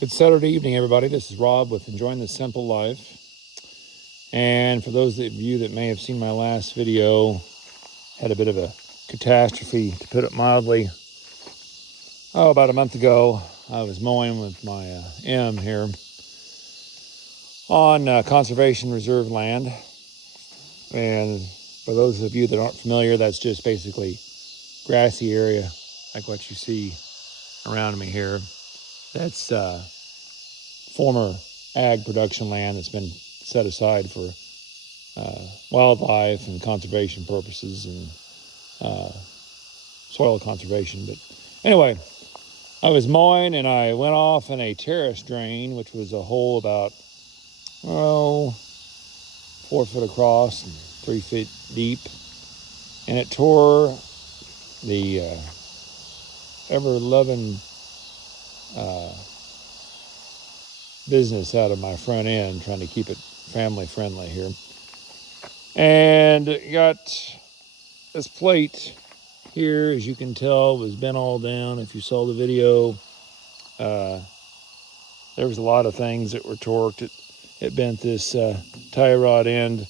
Good Saturday evening, everybody. This is Rob with Enjoying the Simple Life. And for those of you that may have seen my last video, had a bit of a catastrophe, to put it mildly. About a month ago, I was mowing with my M here on conservation reserve land. And for those of you that aren't familiar, that's just basically grassy area like what you see around me here. That's former ag production land that's been set aside for wildlife and conservation purposes and soil conservation. But anyway, I was mowing and I went off in a terrace drain, which was a hole about 4 foot across and 3 feet deep, and it tore the ever-loving business out of my front end, trying to keep it family friendly here. And got this plate here, as you can tell, was bent all down. If you saw the video, there was a lot of things that were torqued. It bent this tie rod end,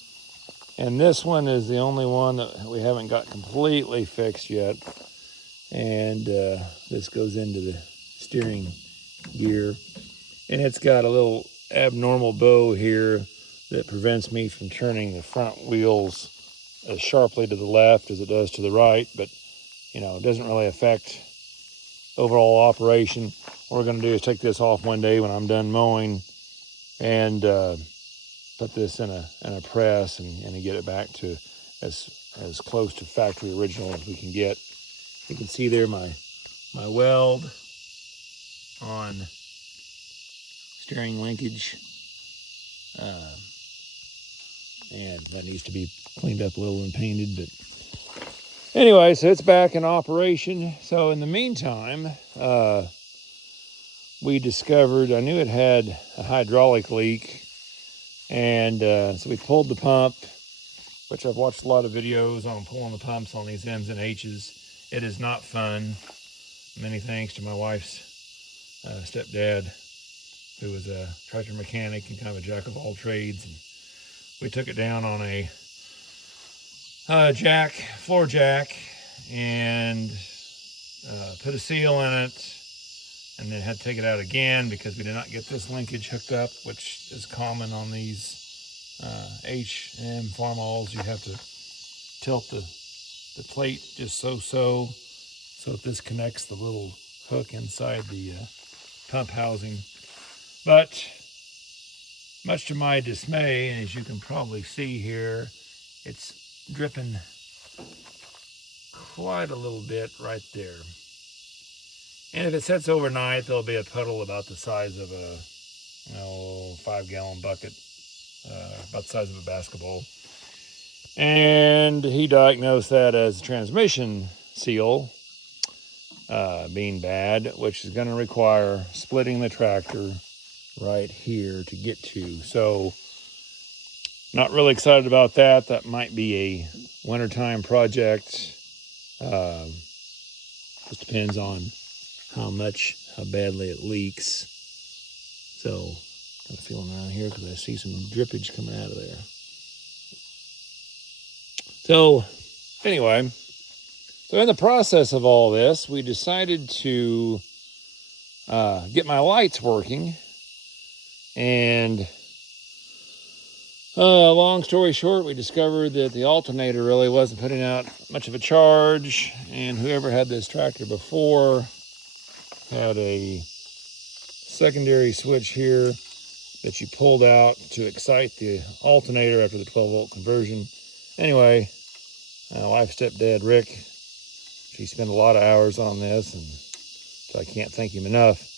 and this one is the only one that we haven't got completely fixed yet. And this goes into the steering gear, and it's got a little abnormal bow here that prevents me from turning the front wheels as sharply to the left as it does to the right, but it doesn't really affect overall operation. What we're going to do is take this off one day when I'm done mowing and put this in a press and get it back to as close to factory original as we can get. You can see there my weld on steering linkage, and that needs to be cleaned up a little and painted. But anyway, so it's back in operation. So in the meantime, we discovered, I knew it had a hydraulic leak, and so we pulled the pump, which I've watched a lot of videos on pulling the pumps on these M's and H's. It is not fun. Many thanks to my wife's stepdad, who was a tractor mechanic and kind of a jack of all trades. And we took it down on a floor jack, and put a seal in it, and then had to take it out again because we did not get this linkage hooked up, which is common on these H&M Farmalls. You have to tilt the plate just so that this connects the little hook inside the pump housing. But much to my dismay, and as you can probably see here, it's dripping quite a little bit right there. And if it sits overnight, there'll be a puddle about the size of a 5-gallon bucket, about the size of a basketball. And he diagnosed that as transmission seal being bad, which is going to require splitting the tractor right here to get to. So not really excited about that. That might be a wintertime project. Just depends on how badly it leaks. So kind of feeling around here because I see some drippage coming out of there. So anyway, so in the process of all this, we decided to get my lights working. And long story short, we discovered that the alternator really wasn't putting out much of a charge, and whoever had this tractor before had a secondary switch here that you pulled out to excite the alternator after the 12-volt conversion. Anyway, my wife's stepdad, Rick, he spent a lot of hours on this, and so I can't thank him enough.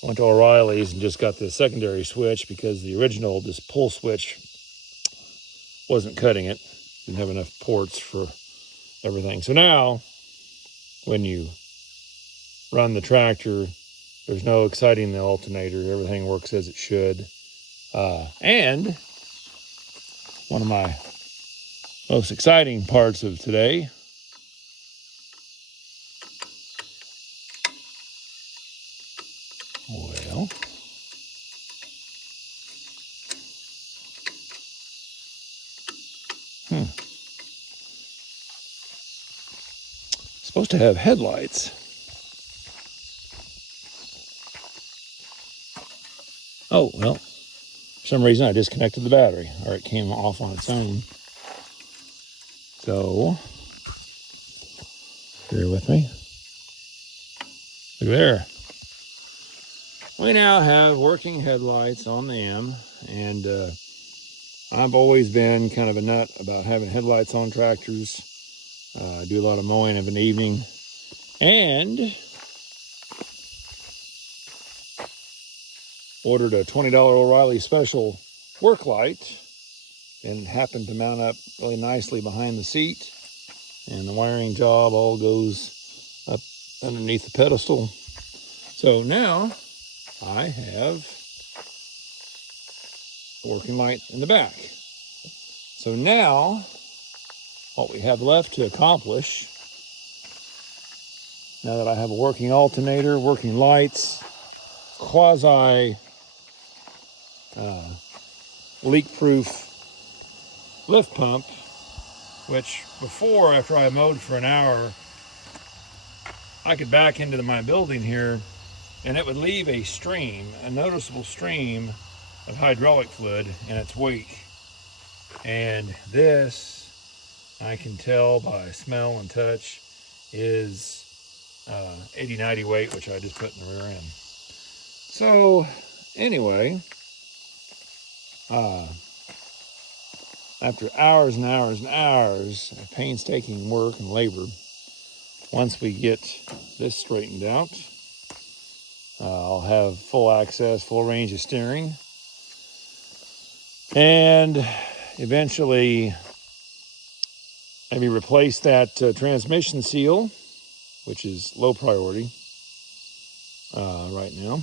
I went to O'Reilly's and just got the secondary switch because the original, this pull switch, wasn't cutting it. Didn't have enough ports for everything. So now, when you run the tractor, there's no exciting the alternator. Everything works as it should. And one of my most exciting parts of today, well, supposed to have headlights. Oh, well, for some reason I disconnected the battery, or it came off on its own. So, bear with me. Look there. We now have working headlights on them, and I've always been kind of a nut about having headlights on tractors. I do a lot of mowing of an evening, and ordered a $20 O'Reilly special work light, and happened to mount up really nicely behind the seat, and the wiring job all goes up underneath the pedestal. So now I have a working light in the back. So now what we have left to accomplish, now that I have a working alternator, working lights, quasi leak-proof lift pump, which before, after I mowed for an hour, I could back into my building here and it would leave a stream, a noticeable stream of hydraulic fluid in its wake. And this, I can tell by smell and touch, is 80-90 weight, which I just put in the rear end. So anyway, after hours and hours and hours of painstaking work and labor, once we get this straightened out, I'll have full access, full range of steering, and eventually maybe replace that transmission seal, which is low priority right now.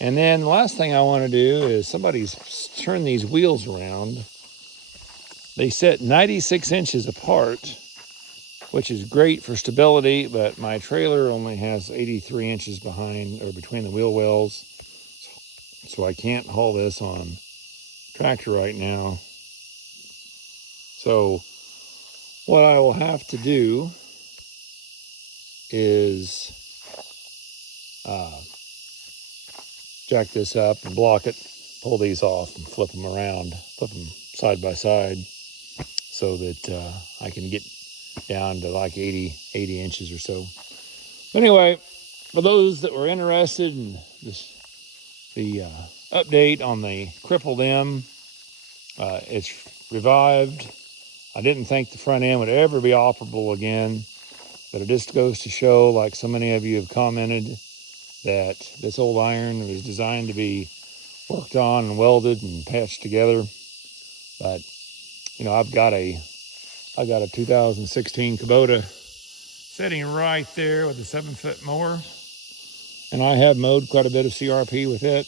And then the last thing I want to do is somebody's turn these wheels around. They sit 96 inches apart, which is great for stability, but my trailer only has 83 inches behind or between the wheel wells, so I can't haul this on tractor right now. So what I will have to do is jack this up and block it, pull these off and flip them around, flip them side by side, so that I can get down to like 80 inches or so. But anyway, for those that were interested in the update on the crippled M, it's revived. I didn't think the front end would ever be operable again, but it just goes to show, like so many of you have commented, that this old iron was designed to be worked on and welded and patched together. But you know, I've got a 2016 Kubota sitting right there with a 7-foot mower, and I have mowed quite a bit of CRP with it.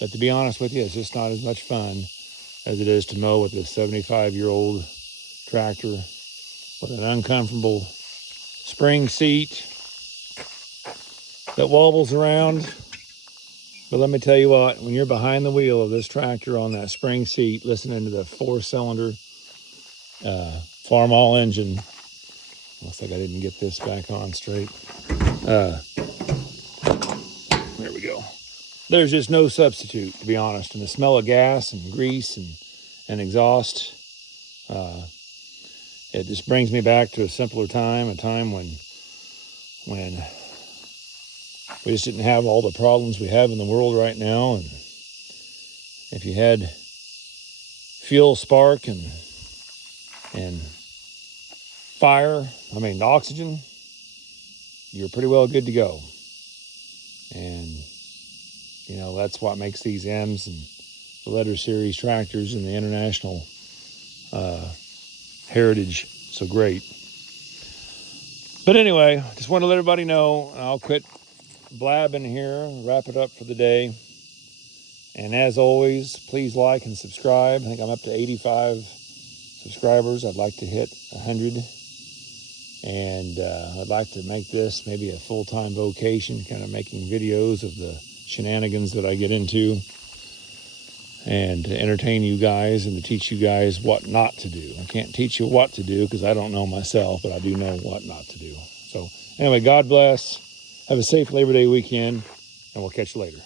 But to be honest with you, it's just not as much fun as it is to mow with this 75-year-old tractor with an uncomfortable spring seat that wobbles around. But let me tell you what, when you're behind the wheel of this tractor on that spring seat, listening to the 4-cylinder Farmall engine, looks like I didn't get this back on straight. There we go. There's just no substitute, to be honest. And the smell of gas and grease and exhaust, it just brings me back to a simpler time, a time when we just didn't have all the problems we have in the world right now. And if you had fuel, spark, and fire, oxygen, you're pretty well good to go. And you know, that's what makes these M's and the letter series tractors and the international heritage so great. But anyway, just want to let everybody know, and I'll quit blabbing here, wrap it up for the day. And as always, please like and subscribe. I think I'm up to 85 subscribers. I'd like to hit 100. And I'd like to make this maybe a full-time vocation, kind of making videos of the shenanigans that I get into. and to entertain you guys and to teach you guys what not to do. I can't teach you what to do because I don't know myself, but I do know what not to do. So anyway, God bless. Have a safe Labor Day weekend, and we'll catch you later.